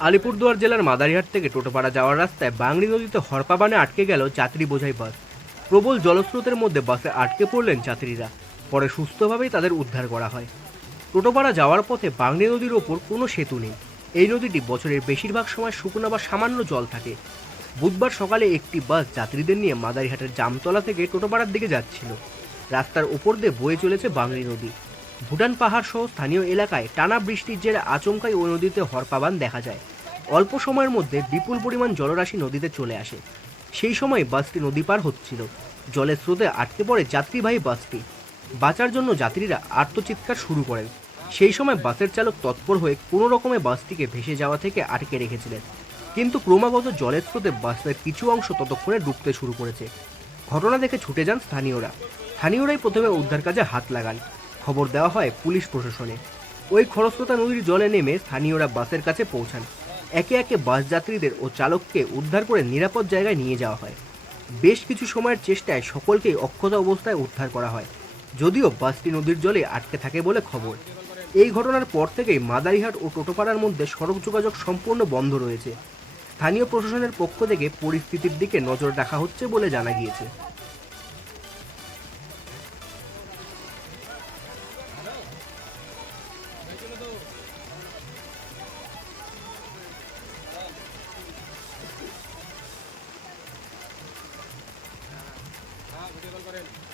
আলিপুরদুয়ার জেলার মাদারিহাট থেকে টোটোপাড়া যাওয়ার রাস্তায় বাংলি নদীতে হরপাবানে আটকে গেল যাত্রী বোঝাই বাস। প্রবল জলস্রোতের মধ্যে বাসে আটকে পড়লেন যাত্রীরা। পরে সুস্থভাবেই তাদের উদ্ধার করা হয়। টোটোপাড়া যাওয়ার পথে বাংলি নদীর ওপর কোনো সেতু নেই। এই নদীটি বছরের বেশিরভাগ সময় শুকনো বা সামান্য জল থাকে। বুধবার সকালে একটি বাস যাত্রীদের নিয়ে মাদারিহাটের জামতলা থেকে টোটোপাড়ার দিকে যাচ্ছিল। রাস্তার উপর দিয়ে বয়ে চলেছে বাংলি নদী। ভুটান পাহাড় সহ স্থানীয় এলাকায় টানা বৃষ্টির জেরে আচমকাই ওই নদীতে হরপাবান দেখা যায়। অল্প সময়ের মধ্যে বিপুল পরিমাণ জলরাশি নদীতে চলে আসে। সেই সময় বাসটি নদী পার হচ্ছিল। জলের স্রোতে আটকে পড়ে যাত্রীবাহী বাসটি। বাঁচার জন্য যাত্রীরা আর্তচিৎকার শুরু করেন। সেই সময় বাসের চালক তৎপর হয়ে কোনো রকমে বাসটিকে ভেসে যাওয়া থেকে আটকে রেখেছিলেন। কিন্তু ক্রমাগত জলের স্রোতে বাসের কিছু অংশ ততক্ষণে ডুবতে শুরু করেছে। ঘটনা দেখে ছুটে যান স্থানীয়রা। স্থানীয়রাই প্রথমে উদ্ধার কাজে হাত লাগান। খবর দেওয়া হয় পুলিশ প্রশাসনে। ওই খরস্রোতা নদীর জলে নেমে স্থানীয়রা বাসের কাছে পৌঁছান। একে একে বাস যাত্রীদের ও চালককে উদ্ধার করে নিরাপদ জায়গায় নিয়ে যাওয়া হয়। বেশ কিছু সময়ের চেষ্টায় সকলকেই অক্ষত অবস্থায় উদ্ধার করা হয়। যদিও বাসটি নদীর জলে আটকে থাকে বলে খবর। এই ঘটনার পর থেকেই মাদারিহাট ও টোটোপাড়ার মধ্যে সড়ক যোগাযোগ সম্পূর্ণ বন্ধ রয়েছে। স্থানীয় প্রশাসনের পক্ষ থেকে পরিস্থিতির দিকে নজর রাখা হচ্ছে বলে জানা গিয়েছে। এই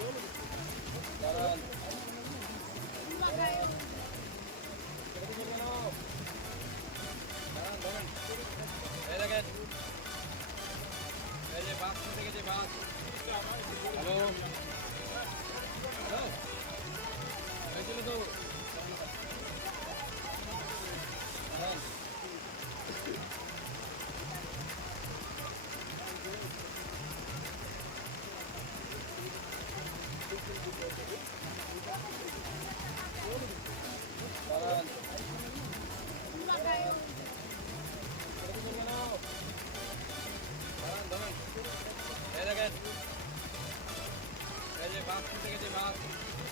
Oğlum. বাস থেকে যে বাস